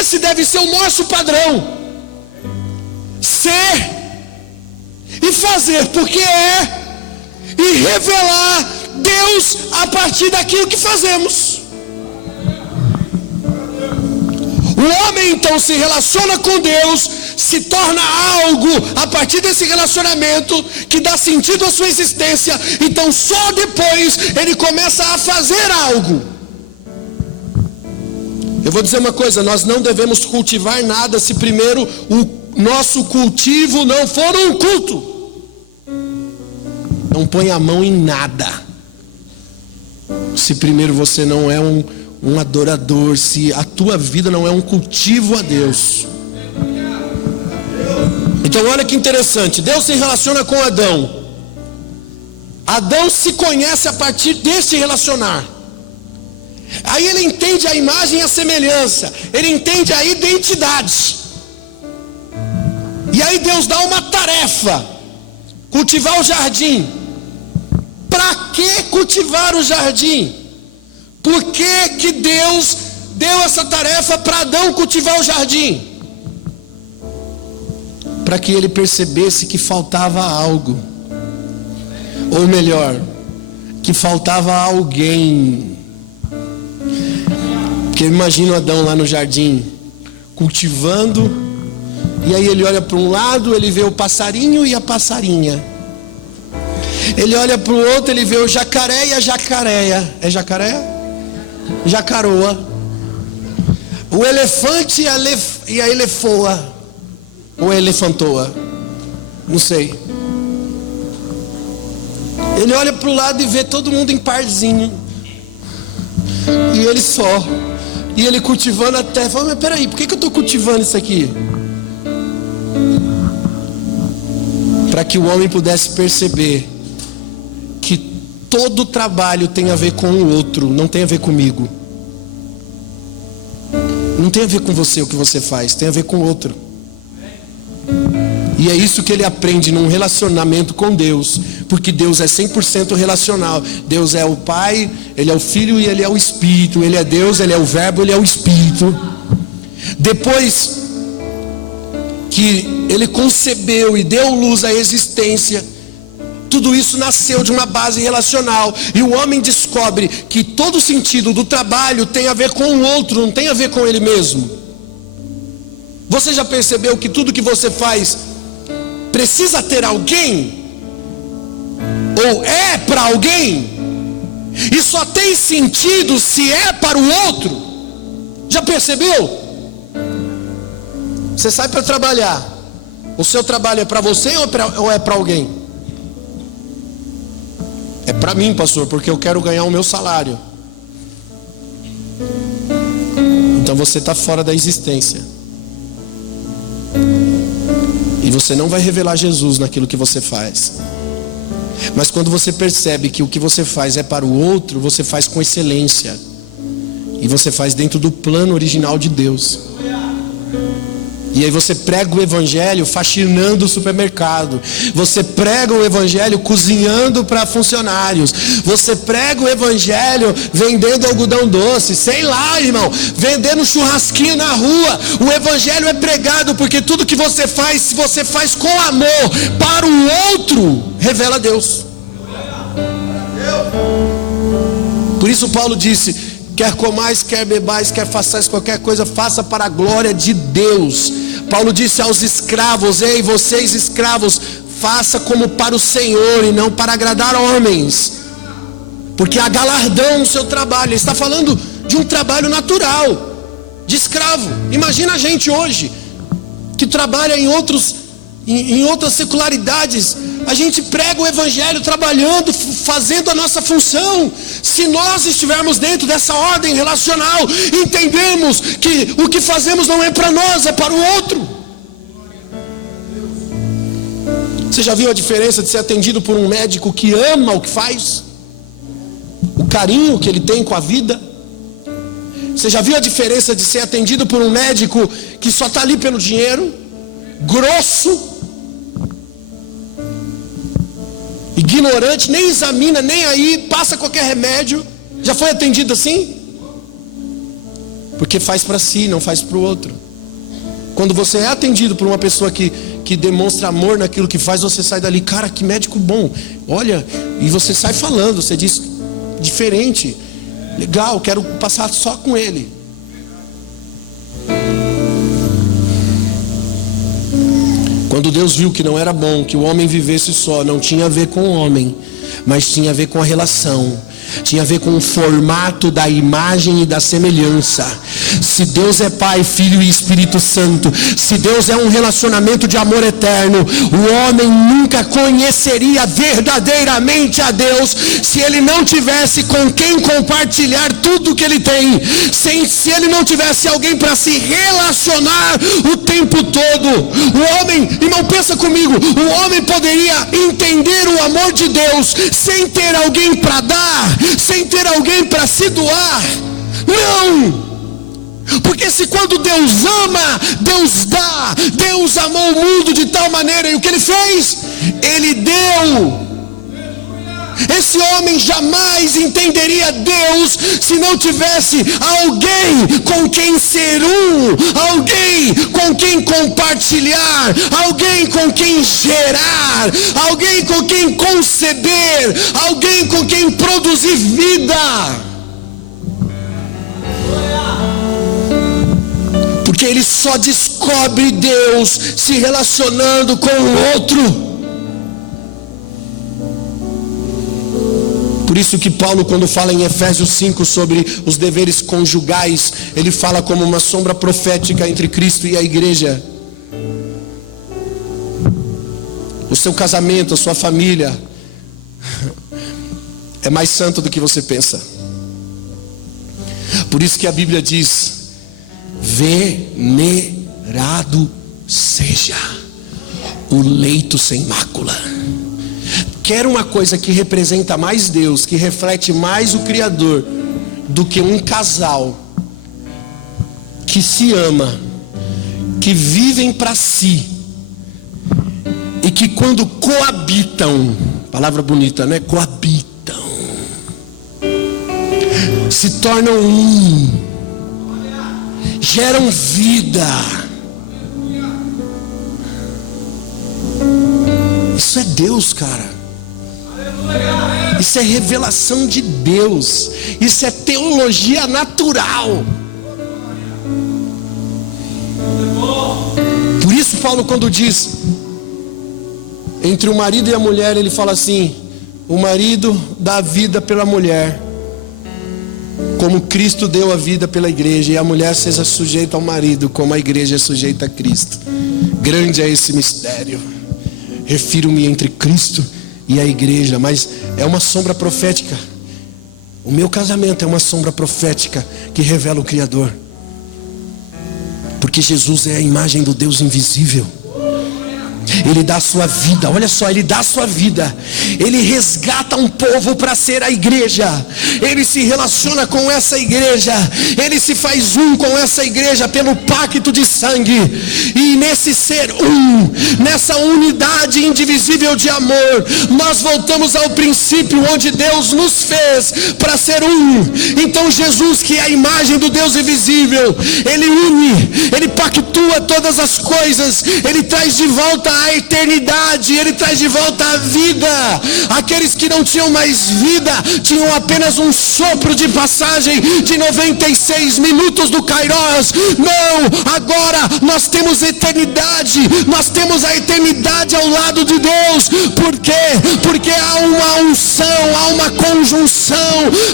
Esse deve ser o nosso padrão. Ser e fazer porque e revelar Deus a partir daquilo que fazemos. O homem então se relaciona com Deus, se torna algo a partir desse relacionamento que dá sentido à sua existência. Então só depois ele começa a fazer algo. Eu vou dizer uma coisa: nós não devemos cultivar nada se primeiro o nosso cultivo não for um culto. Não põe a mão em nada se primeiro você não é um adorador, se a tua vida não é um cultivo a Deus. Então olha que interessante, Deus se relaciona com Adão. Adão se conhece a partir desse relacionar. Aí ele entende a imagem e a semelhança, ele entende a identidade. E aí Deus dá uma tarefa: cultivar o jardim. Para que cultivar o jardim? Por que Deus deu essa tarefa para Adão cultivar o jardim? Para que ele percebesse que faltava algo. Ou melhor, que faltava alguém. Porque eu imagino Adão lá no jardim, cultivando, e aí ele olha para um lado, ele vê o passarinho e a passarinha. Ele olha para o outro, ele vê o jacaré e a jacareia. É jacaré? Jacaroa. O elefante e a elefoa. Ou elefantoa. Não sei. Ele olha para o lado e vê todo mundo em parzinho. E ele só. E ele cultivando a terra. Fala: mas peraí, por que eu estou cultivando isso aqui? Para que o homem pudesse perceber que todo trabalho tem a ver com o outro, não tem a ver comigo. Não tem a ver com você o que você faz, tem a ver com o outro. E é isso que ele aprende num relacionamento com Deus. Porque Deus é 100% relacional. Deus é o Pai, Ele é o Filho e Ele é o Espírito. Ele é Deus, Ele é o Verbo, Ele é o Espírito. Depois que Ele concebeu e deu luz à existência, tudo isso nasceu de uma base relacional. E o homem descobre que todo o sentido do trabalho tem a ver com o outro, não tem a ver com ele mesmo. Você já percebeu que tudo que você faz precisa ter alguém? Ou é para alguém? E só tem sentido se é para o outro. Já percebeu? Você sai para trabalhar, o seu trabalho é para você ou é para alguém? É para mim, pastor, porque eu quero ganhar o meu salário. Então você está fora da existência. E você não vai revelar Jesus naquilo que você faz. Mas quando você percebe que o que você faz é para o outro, você faz com excelência. E você faz dentro do plano original de Deus. E aí você prega o evangelho faxinando o supermercado. Você prega o evangelho cozinhando para funcionários. Você prega o evangelho vendendo algodão doce. Sei lá, irmão, vendendo churrasquinho na rua. O evangelho é pregado porque tudo que você faz, se você faz com amor para o outro, revela Deus. Por isso Paulo disse: quer comais, quer bebais, quer façais qualquer coisa, faça para a glória de Deus. Paulo disse aos escravos: ei, vocês escravos, faça como para o Senhor e não para agradar homens, porque há galardão no seu trabalho. Ele está falando de um trabalho natural, de escravo. Imagina a gente hoje, que trabalha em outras secularidades. A gente prega o evangelho trabalhando, fazendo a nossa função. Se nós estivermos dentro dessa ordem relacional, entendemos que o que fazemos não é para nós, é para o outro. Você já viu a diferença de ser atendido por um médico que ama o que faz? O carinho que ele tem com a vida? Você já viu a diferença de ser atendido por um médico que só está ali pelo dinheiro? Grosso, ignorante, nem examina, nem aí, passa qualquer remédio. Já foi atendido assim? Porque faz para si, não faz para o outro. Quando você é atendido por uma pessoa que demonstra amor naquilo que faz, você sai dali: cara, que médico bom, olha, e você sai falando, você diz: diferente, legal, quero passar só com ele. Quando Deus viu que não era bom que o homem vivesse só, não tinha a ver com o homem, mas tinha a ver com a relação, tinha a ver com o formato da imagem e da semelhança. Se Deus é Pai, Filho e Espírito Santo, se Deus é um relacionamento de amor eterno, o homem nunca conheceria verdadeiramente a Deus se ele não tivesse com quem compartilhar tudo que ele tem, se ele não tivesse alguém para se relacionar o tempo todo. O homem, irmão, pensa comigo, o homem poderia entender o amor de Deus sem ter alguém para dar, sem ter alguém para se doar? Não! Porque se quando Deus ama, Deus dá. Deus amou o mundo de tal maneira, e o que ele fez? Ele deu. Esse homem jamais entenderia Deus se não tivesse alguém com quem ser alguém com quem compartilhar, alguém com quem gerar, alguém com quem conceber, alguém com quem produzir vida. Porque ele só descobre Deus se relacionando com o outro. Por isso que Paulo, quando fala em Efésios 5 sobre os deveres conjugais, ele fala como uma sombra profética entre Cristo e a igreja. O seu casamento, a sua família é mais santo do que você pensa. Por isso que a Bíblia diz: venerado seja o leito sem mácula. Quer uma coisa que representa mais Deus, que reflete mais o Criador, do que um casal que se ama, que vivem para si, e que quando coabitam, Palavra bonita, né? Coabitam. Se tornam um. Geram vida. Isso é Deus, cara. Isso é revelação de Deus. Isso é teologia natural. Por isso Paulo, quando diz entre o marido e a mulher, ele fala assim: o marido dá a vida pela mulher, como Cristo deu a vida pela igreja, e a mulher seja sujeita ao marido, como a igreja é sujeita a Cristo. Grande é esse mistério. Refiro-me entre Cristo e a igreja, mas é uma sombra profética. O meu casamento é uma sombra profética que revela o Criador, porque Jesus é a imagem do Deus invisível. Ele dá a sua vida, olha só, ele dá a sua vida. Ele resgata um povo para ser a igreja. Ele se relaciona com essa igreja. Ele se faz um com essa igreja pelo pacto de sangue. E nesse ser um, nessa unidade indivisível de amor, nós voltamos ao princípio onde Deus nos fez para ser um. Então Jesus, que é a imagem do Deus invisível, ele une, ele pactua todas as coisas. Ele traz de volta a eternidade, ele traz de volta a vida. Aqueles que não tinham mais vida, tinham apenas um sopro de passagem de 96 minutos do Kairos. Não, agora nós temos eternidade, nós temos a eternidade ao lado de Deus. Por quê? Porque há uma unção, há uma conjunção,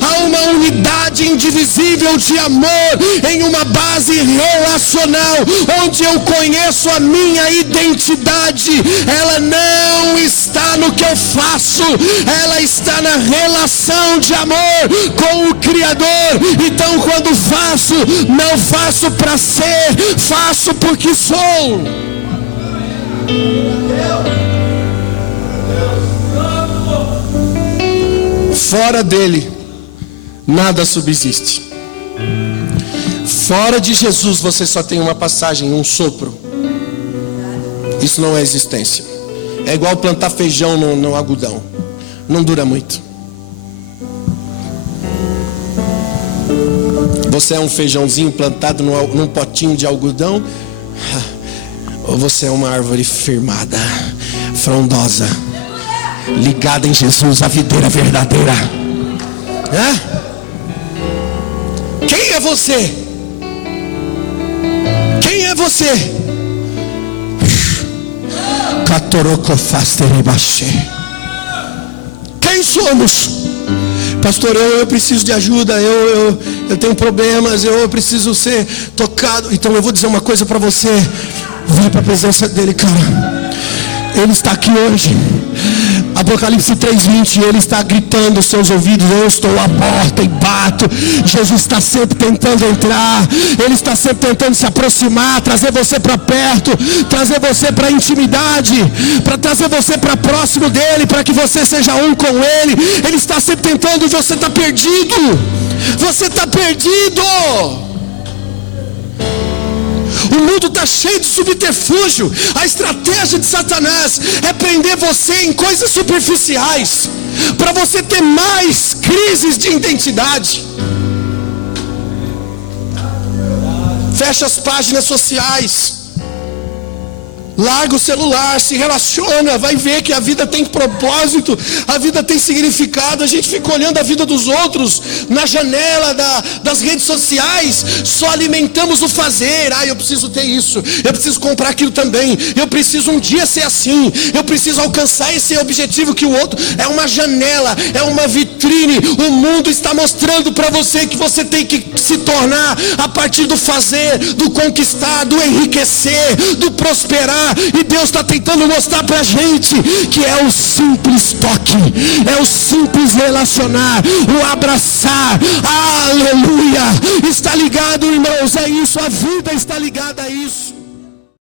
há uma unidade indivisível de amor em uma base relacional, onde eu conheço a minha identidade. Ela não está no que eu faço, ela está na relação de amor com o Criador. Então quando faço, não faço para ser, faço porque sou. Fora dele, nada subsiste. Fora de Jesus você só tem uma passagem, um sopro. Isso não é existência. É igual plantar feijão no algodão. Não dura muito. Você é um feijãozinho plantado num potinho de algodão, ou você é uma árvore firmada, frondosa, ligada em Jesus, a videira verdadeira. Quem é você? Quem é você? Quem somos? Pastor, eu preciso de ajuda, eu tenho problemas, eu preciso ser tocado. Então eu vou dizer uma coisa para você. Vem para a presença dele, cara. Ele está aqui hoje. Apocalipse 3:20, ele está gritando aos seus ouvidos: eu estou à porta e bato. Jesus está sempre tentando entrar, ele está sempre tentando se aproximar, trazer você para perto, trazer você para a intimidade, para trazer você para próximo dele, para que você seja um com ele. Ele está sempre tentando, e você está perdido. Você está perdido. O mundo está cheio de subterfúgio. A estratégia de Satanás é prender você em coisas superficiais, para você ter mais crises de identidade. Fecha as páginas sociais, larga o celular, se relaciona, vai ver que a vida tem propósito, a vida tem significado. A gente fica olhando a vida dos outros na janela das redes sociais, só alimentamos o fazer. Eu preciso ter isso, eu preciso comprar aquilo também, eu preciso um dia ser assim, eu preciso alcançar esse objetivo que o outro. É uma janela, é uma vitrine. O mundo está mostrando para você que você tem que se tornar a partir do fazer, do conquistar, do enriquecer, do prosperar. E Deus está tentando mostrar para a gente que é o simples toque, é o simples relacionar, o abraçar. Aleluia! Está ligado, irmãos, é isso, a vida está ligada a isso.